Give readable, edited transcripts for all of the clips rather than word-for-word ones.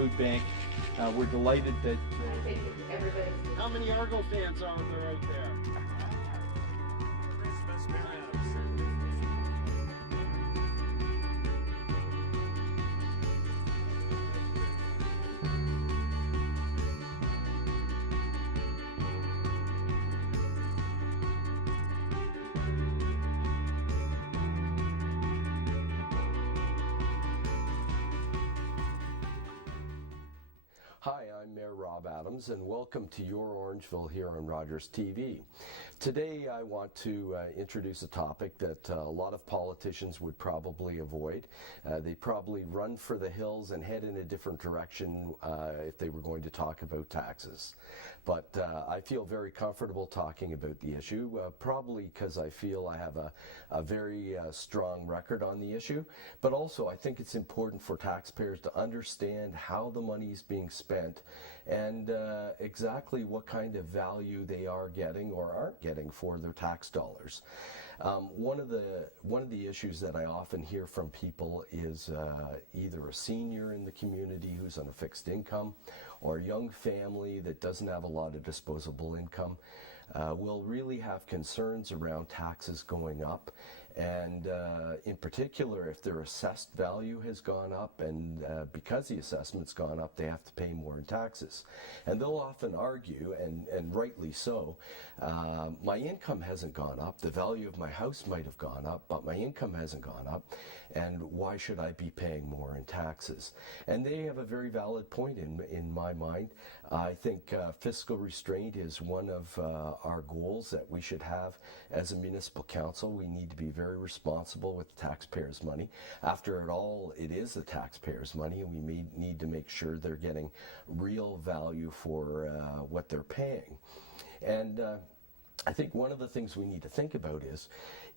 food bank. We're delighted that... How many Argo fans are there out there? Hi, I'm Mayor Rob Adams, and welcome to your Orangeville here on Rogers TV. Today I want to introduce a topic that a lot of politicians would probably avoid. They'd probably run for the hills and head in a different direction if they were going to talk about taxes. But I feel very comfortable talking about the issue, probably because I feel I have a very strong record on the issue, but also I think it's important for taxpayers to understand how the money is being spent and exactly what kind of value they are getting or aren't getting for their tax dollars. One of the issues that I often hear from people is either a senior in the community who's on a fixed income or a young family that doesn't have a lot of disposable income will really have concerns around taxes going up, and in particular if their assessed value has gone up, and because the assessment's gone up they have to pay more in taxes. And they'll often argue, and rightly so, my income hasn't gone up, the value of my house might have gone up, but my income hasn't gone up, and why should I be paying more in taxes? And they have a very valid point in my mind. I think fiscal restraint is one of our goals that we should have as a municipal council. We need to be very responsible with the taxpayers' money. After all, it is the taxpayers' money, and we need to make sure they're getting real value for what they're paying. And I think one of the things we need to think about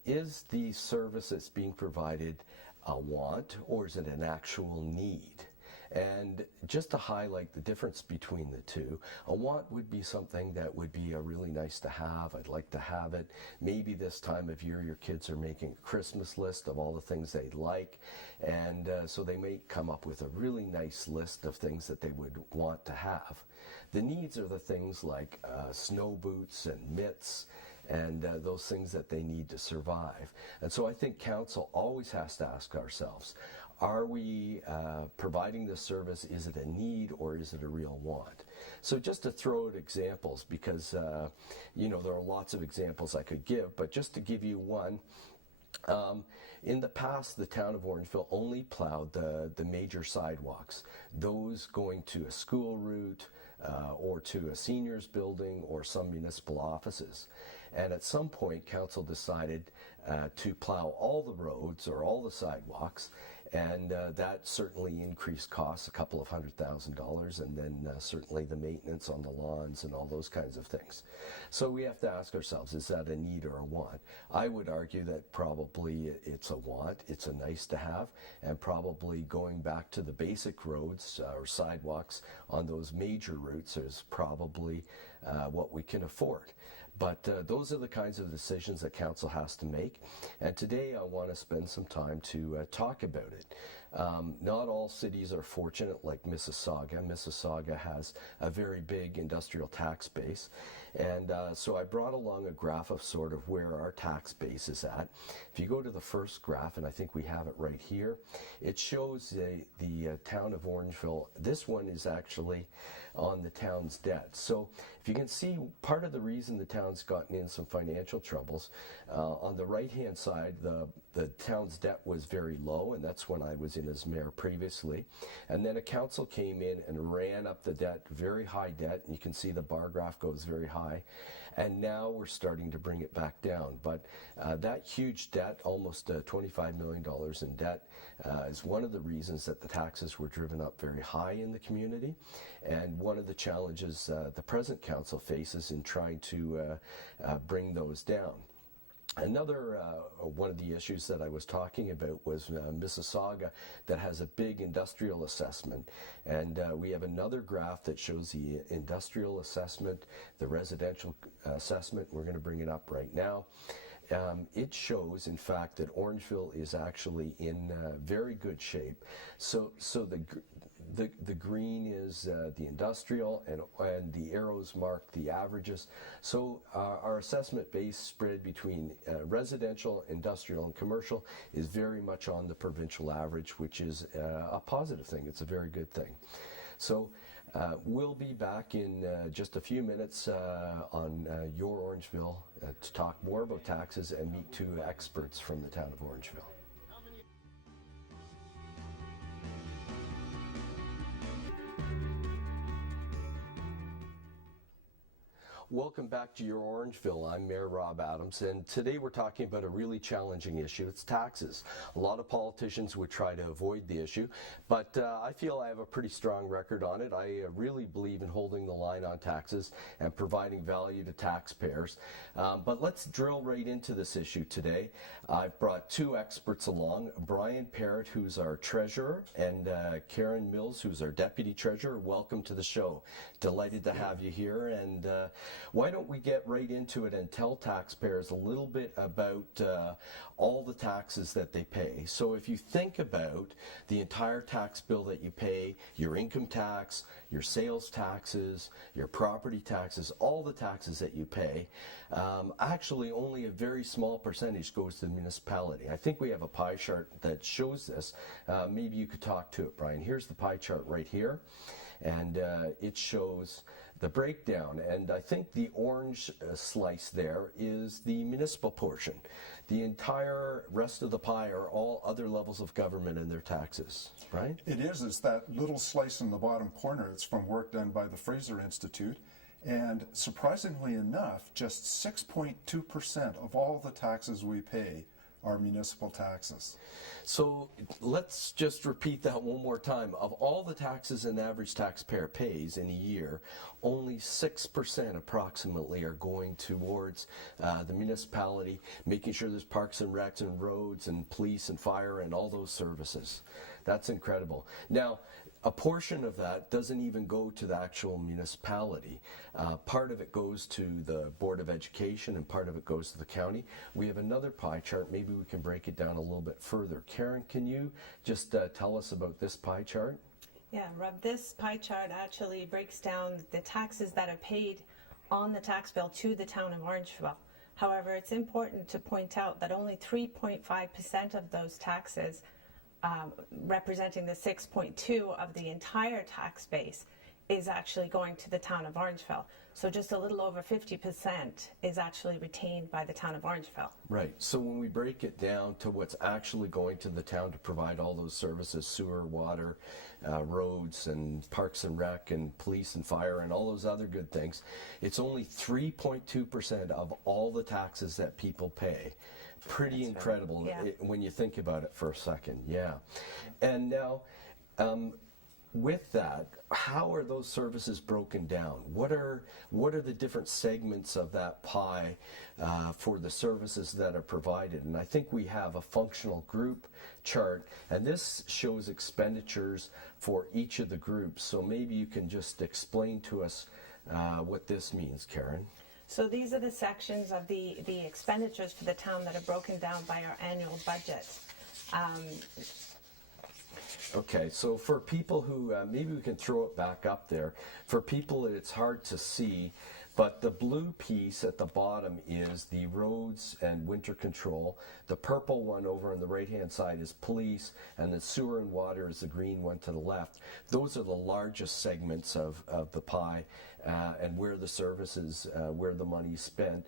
is the service that's being provided a want, or is it an actual need? And just to highlight the difference between the two, a want would be something that would be a really nice to have. I'd like to have it. Maybe this time of year your kids are making a Christmas list of all the things they'd like, and so they may come up with a really nice list of things that they would want to have. The needs are the things like snow boots and mitts, and those things that they need to survive. And so I think council always has to ask ourselves, are we providing this service? Is it a need or is it a real want? So just to throw out examples, because you know, there are lots of examples I could give, but just to give you one, in the past, the town of Orangeville only plowed the major sidewalks, those going to a school route or to a seniors building or some municipal offices. And at some point, council decided to plow all the roads or all the sidewalks, and that certainly increased costs, a couple of $100,000, and then certainly the maintenance on the lawns and all those kinds of things. So we have to ask ourselves, is that a need or a want? I would argue that probably it's a want, it's a nice to have, and probably going back to the basic roads or sidewalks on those major routes is probably what we can afford. But those are the kinds of decisions that council has to make. And today I want to spend some time to talk about it. Not all cities are fortunate like Mississauga. Mississauga has a very big industrial tax base. And so I brought along a graph of sort of where our tax base is at. If you go to the first graph, and I think we have it right here, it shows the town of Orangeville. This one is actually on the town's debt. So if you can see, part of the reason the town's gotten in some financial troubles, on the right-hand side, the town's debt was very low, and that's when I was in as mayor previously. And then a council came in and ran up the debt, very high debt, and you can see the bar graph goes very high. And now we're starting to bring it back down. But that huge debt, almost $25 million in debt, is one of the reasons that the taxes were driven up very high in the community, and one of the challenges the present council faces in trying to bring those down. Another one of the issues that I was talking about was Mississauga, that has a big industrial assessment, and we have another graph that shows the industrial assessment, the residential assessment. We're going to bring it up right now. It shows, in fact, that Orangeville is actually in very good shape. So the green is the industrial, and the arrows mark the averages. So our assessment base spread between residential, industrial, and commercial is very much on the provincial average, which is a positive thing. It's a very good thing. So we'll be back in just a few minutes on Your Orangeville to talk more about taxes and meet two experts from the town of Orangeville. Welcome back to Your Orangeville. I'm Mayor Rob Adams, and today we're talking about a really challenging issue. It's taxes. A lot of politicians would try to avoid the issue, but I feel I have a pretty strong record on it. I really believe in holding the line on taxes and providing value to taxpayers. But let's drill right into this issue today. I've brought two experts along, Brian Parrott, who's our treasurer, and Karen Mills, who's our deputy treasurer. Welcome to the show. Delighted to have you here, and why don't we get right into it and tell taxpayers a little bit about all the taxes that they pay. So if you think about the entire tax bill that you pay, your income tax, your sales taxes, your property taxes, all the taxes that you pay, actually only a very small percentage goes to the municipality. I think we have a pie chart that shows this. Maybe you could talk to it, Brian. Here's the pie chart right here, and it shows the breakdown, and I think the orange slice there is the municipal portion. The entire rest of the pie are all other levels of government and their taxes, right? It is. It's that little slice in the bottom corner. It's from work done by the Fraser Institute, and surprisingly enough, just 6.2% of all the taxes we pay are municipal taxes. So let's just repeat that one more time. Of all the taxes an average taxpayer pays in a year, only 6% approximately are going towards the municipality, making sure there's parks and recs and roads and police and fire and all those services. That's incredible. Now, a portion of that doesn't even go to the actual municipality. Part of it goes to the Board of Education and part of it goes to the county. We have another pie chart. Maybe we can break it down a little bit further. Karen, can you just tell us about this pie chart? Yeah, Rob, this pie chart actually breaks down the taxes that are paid on the tax bill to the town of Orangeville. However, it's important to point out that only 3.5% of those taxes, representing the 6.2 of the entire tax base, is actually going to the town of Orangeville. So just a little over 50% is actually retained by the town of Orangeville. Right. So when we break it down to what's actually going to the town to provide all those services, sewer, water, roads, and parks and rec, and police and fire, and all those other good things, it's only 3.2% of all the taxes that people pay. Pretty That's incredible right. Yeah. When you think about it for a second. Yeah. And now, with that, how are those services broken down? What are the different segments of that pie for the services that are provided? And I think we have a functional group chart, and this shows expenditures for each of the groups. So maybe you can just explain to us what this means, Karen. So these are the sections of the expenditures for the town that are broken down by our annual budget. Okay, so for people who, maybe we can throw it back up there. For people, it's hard to see, but the blue piece at the bottom is the roads and winter control. The purple one over on the right-hand side is police, and the sewer and water is the green one to the left. Those are the largest segments of the pie, and where the services, where the money is spent.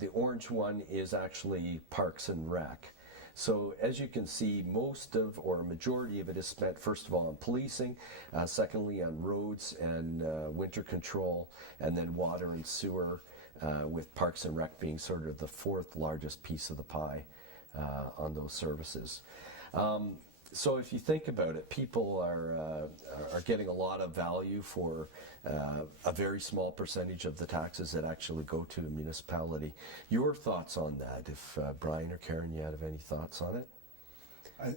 The orange one is actually parks and rec. So as you can see, most of, or a majority of it is spent, first of all, on policing, secondly on roads and winter control, and then water and sewer, with parks and rec being sort of the fourth largest piece of the pie on those services. So if you think about it, people are getting a lot of value for a very small percentage of the taxes that actually go to a municipality. Your thoughts on that? If Brian or Karen, you have any thoughts on it?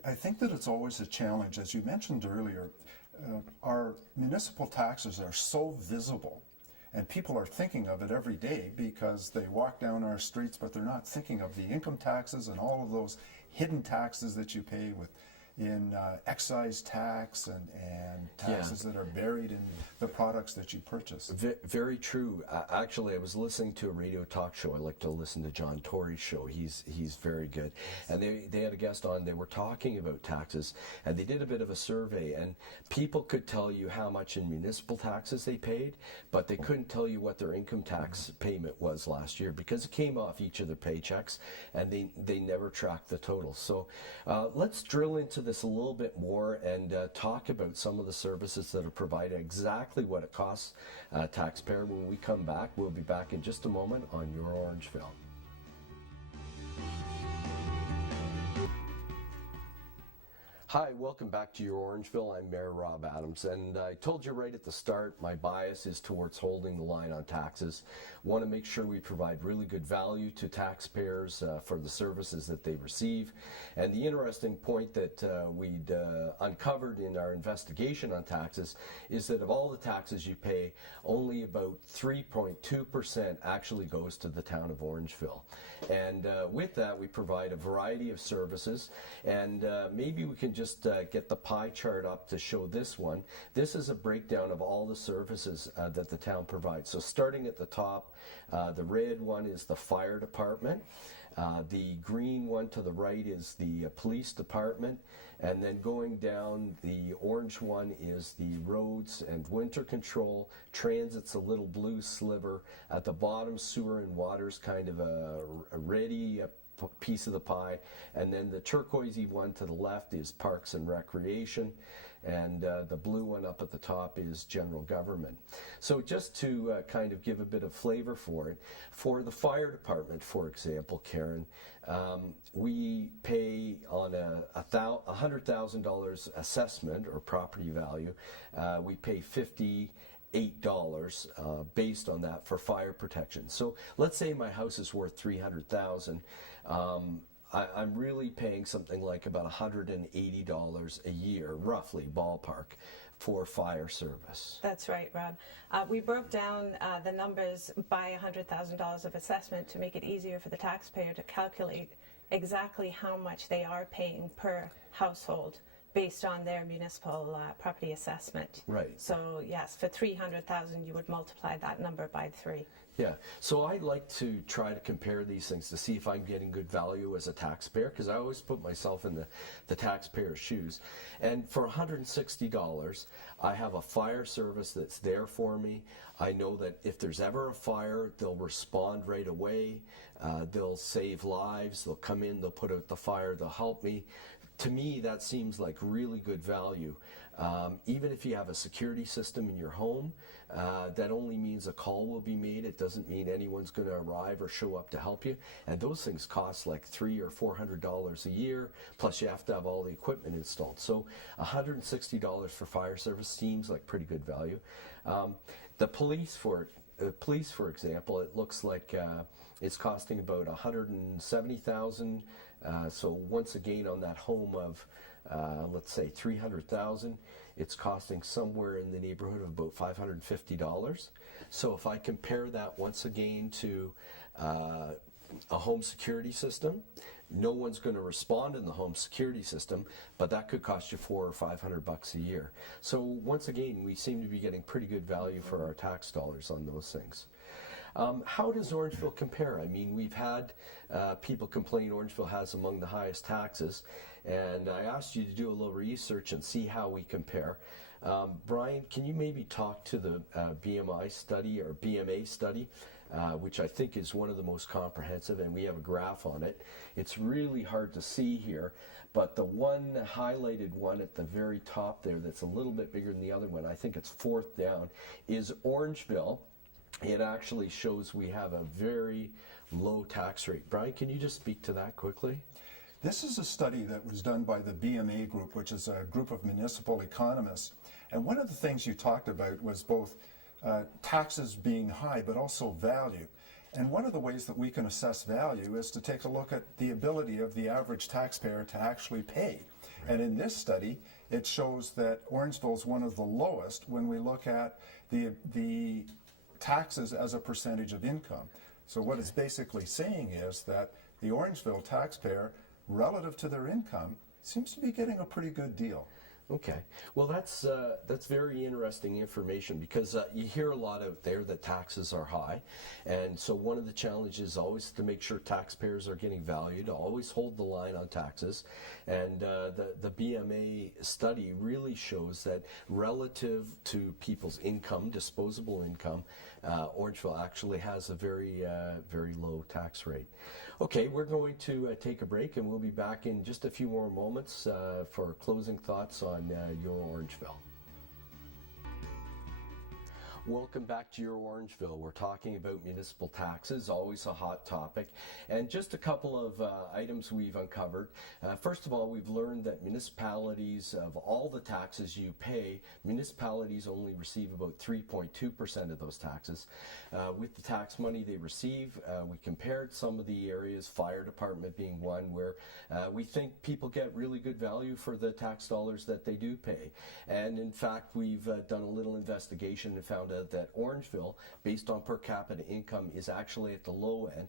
I think that it's always a challenge. As you mentioned earlier, our municipal taxes are so visible, and people are thinking of it every day because they walk down our streets, but they're not thinking of the income taxes and all of those hidden taxes that you pay with, in excise tax and taxes that are buried in the products that you purchase. Very true. Actually, I was listening to a radio talk show. I like to listen to John Tory's show. He's very good. And they had a guest on. They were talking about taxes, and they did a bit of a survey. And people could tell you how much in municipal taxes they paid, but they couldn't tell you what their income tax payment was last year because it came off each of their paychecks, and they never tracked the total. So let's drill into this a little bit more and talk about some of the services that are provided, exactly what it costs a taxpayer. When we come back, we'll be back in just a moment on Your Orangeville. Hi, welcome back to Your Orangeville. I'm Mayor Rob Adams, and I told you right at the start, my bias is towards holding the line on taxes. Want to make sure we provide really good value to taxpayers for the services that they receive. And the interesting point that we'd uncovered in our investigation on taxes is that of all the taxes you pay, only about 3.2% actually goes to the town of Orangeville. And with that, we provide a variety of services, and maybe we can just get the pie chart up to show this one. This is a breakdown of all the services that the town provides. So starting at the top, the red one is the fire department. The green one to the right is the police department. And then going down, the orange one is the roads and winter control. Transit's a little blue sliver. At the bottom, sewer and water's kind of a ready piece of the pie. And then the turquoisey one to the left is parks and recreation. And the blue one up at the top is general government. So just to kind of give a bit of flavor for it, for the fire department, for example, Karen, we pay on a $100,000 assessment or property value, we pay $58 based on that for fire protection. So let's say my house is worth $300,000. I'm really paying something like about $180 a year, roughly, ballpark, for fire service. That's right, Rob. We broke down the numbers by $100,000 of assessment to make it easier for the taxpayer to calculate exactly how much they are paying per household based on their municipal property assessment. Right. So yes, for $300,000, you would multiply that number by 3. Yeah, so I like to try to compare these things to see if I'm getting good value as a taxpayer, because I always put myself in the taxpayer's shoes. And for $160, I have a fire service that's there for me. I know that if there's ever a fire, they'll respond right away. They'll save lives. They'll come in, they'll put out the fire, they'll help me. To me, that seems like really good value. Even if you have a security system in your home, that only means a call will be made. It doesn't mean anyone's going to arrive or show up to help you. And those things cost like $300 or $400 a year, plus you have to have all the equipment installed. So $160 for fire service seems like pretty good value. The police, for example, it looks like it's costing about $170,000. So once again, on that home of let's say $300,000, it's costing somewhere in the neighborhood of about $550. So if I compare that once again to a home security system, no one's going to respond in the home security system, but that could cost you $400 or $500 a year. So once again, we seem to be getting pretty good value for our tax dollars on those things. How does Orangeville compare? I mean, we've had people complain Orangeville has among the highest taxes, and I asked you to do a little research and see how we compare. Brian, can you maybe talk to the BMI study or BMA study, which I think is one of the most comprehensive, and we have a graph on it. It's really hard to see here, but the one highlighted one at the very top there that's a little bit bigger than the other one, I think it's fourth down, is Orangeville. It actually shows we have a very low tax rate. Brian, can you just speak to that quickly? This is a study that was done by the BMA group, which is a group of municipal economists. And one of the things you talked about was both taxes being high, but also value. And one of the ways that we can assess value is to take a look at the ability of the average taxpayer to actually pay. Right. And in this study, it shows that Orangeville is one of the lowest when we look at the taxes as a percentage of income. So what it's basically saying is that the Orangeville taxpayer, relative to their income, seems to be getting a pretty good deal. Okay, well that's very interesting information, because you hear a lot out there that taxes are high, and so one of the challenges is always to make sure taxpayers are getting value, to always hold the line on taxes, and the BMA study really shows that relative to people's income, disposable income, Orangeville actually has a very low tax rate. Okay, we're going to take a break, and we'll be back in just a few more moments for closing thoughts on your Orangeville. Welcome back to your Orangeville. We're talking about municipal taxes, always a hot topic, and just a couple of items we've uncovered. First of all, we've learned that municipalities, of all the taxes you pay, municipalities only receive about 3.2% of those taxes. With the tax money they receive, we compared some of the areas, fire department being one, where we think people get really good value for the tax dollars that they do pay. And in fact, we've done a little investigation and found out that Orangeville, based on per capita income, is actually at the low end.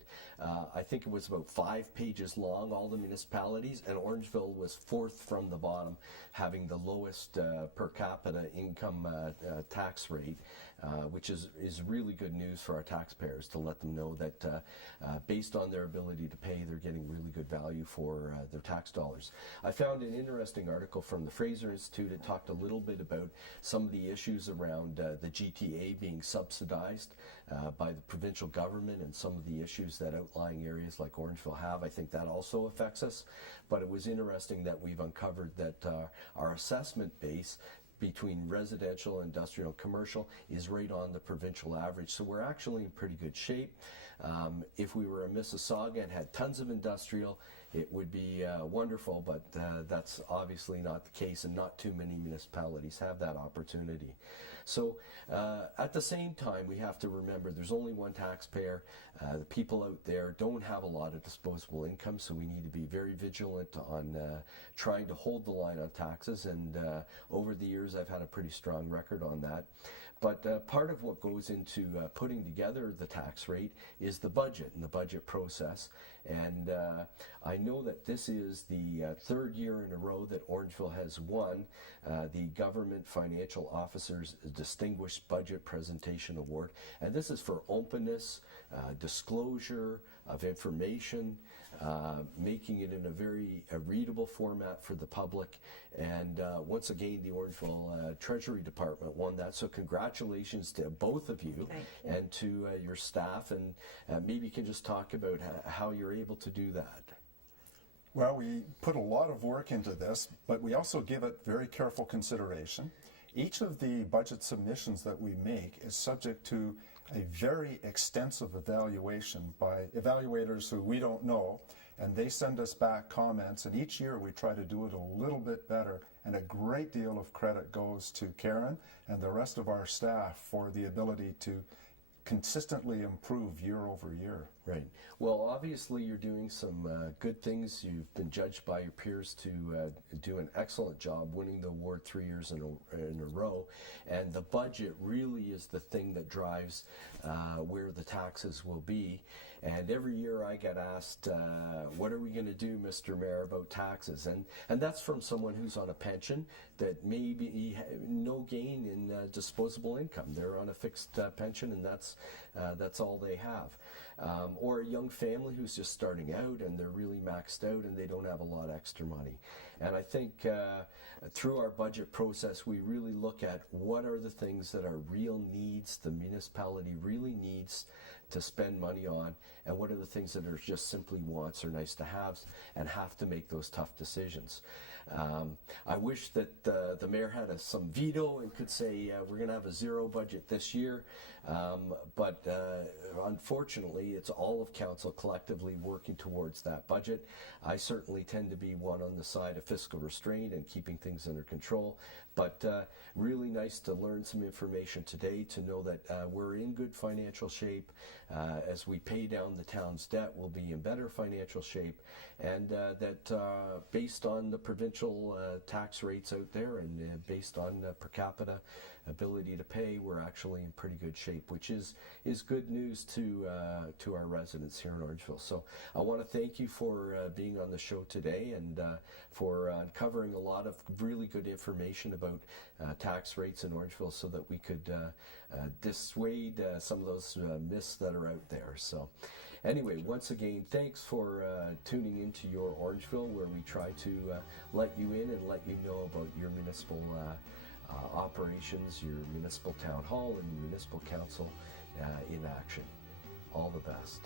I think it was about 5 pages long, all the municipalities, and Orangeville was fourth from the bottom, having the lowest per capita income tax rate, which is really good news for our taxpayers, to let them know that based on their ability to pay, they're getting really good value for their tax dollars. I found an interesting article from the Fraser Institute. It talked a little bit about some of the issues around the GTA being subsidized by the provincial government, and some of the issues that outlying areas like Orangeville have. I think that also affects us, but it was interesting that we've uncovered that our assessment base between residential, industrial, and commercial is right on the provincial average. So we're actually in pretty good shape. If we were in Mississauga and had tons of industrial, it would be wonderful, but that's obviously not the case, and not too many municipalities have that opportunity. So at the same time, we have to remember there's only one taxpayer. The people out there don't have a lot of disposable income, so we need to be very vigilant on trying to hold the line on taxes, and over the years I've had a pretty strong record on that. But part of what goes into putting together the tax rate is the budget and the budget process. And I know that this is the third year in a row that Orangeville has won the Government Financial Officers Distinguished Budget Presentation Award. And this is for openness, disclosure of information, making it in a very readable format for the public. And once again, the Orangeville Treasury Department won that. So congratulations to both of you and to your staff. And maybe you can just talk about how you're able to do that. Well, we put a lot of work into this, but we also give it very careful consideration. Each of the budget submissions that we make is subject to a very extensive evaluation by evaluators who we don't know, and they send us back comments, and each year we try to do it a little bit better, and a great deal of credit goes to Karen and the rest of our staff for the ability to consistently improve year over year. Right. Well, obviously you're doing some good things. You've been judged by your peers to do an excellent job, winning the award 3 years in a row. And the budget really is the thing that drives where the taxes will be. And every year I get asked, what are we going to do, Mr. Mayor, about taxes? And that's from someone who's on a pension that may be no gain in disposable income. They're on a fixed pension, and that's all they have. Or a young family who's just starting out and they're really maxed out and they don't have a lot of extra money. And I think through our budget process, we really look at what are the things that are real needs the municipality really needs to spend money on, and what are the things that are just simply wants or nice to haves, and have to make those tough decisions. I wish that the mayor had some veto and could say we're going to have a zero budget this year, but unfortunately it's all of council collectively working towards that budget. I certainly tend to be one on the side of fiscal restraint and keeping things under control, but really nice to learn some information today, to know that we're in good financial shape. As we pay down the town's debt, we'll be in better financial shape, and that based on the provincial provincial tax rates out there, and based on per capita ability to pay, we're actually in pretty good shape, which is good news to our residents here in Orangeville. So I want to thank you for being on the show today, and for uncovering a lot of really good information about tax rates in Orangeville, so that we could dissuade some of those myths that are out there. So anyway, once again, thanks for tuning into Your Orangeville, where we try to let you in and let you know about your municipal operations, your municipal town hall, and your municipal council in action. All the best.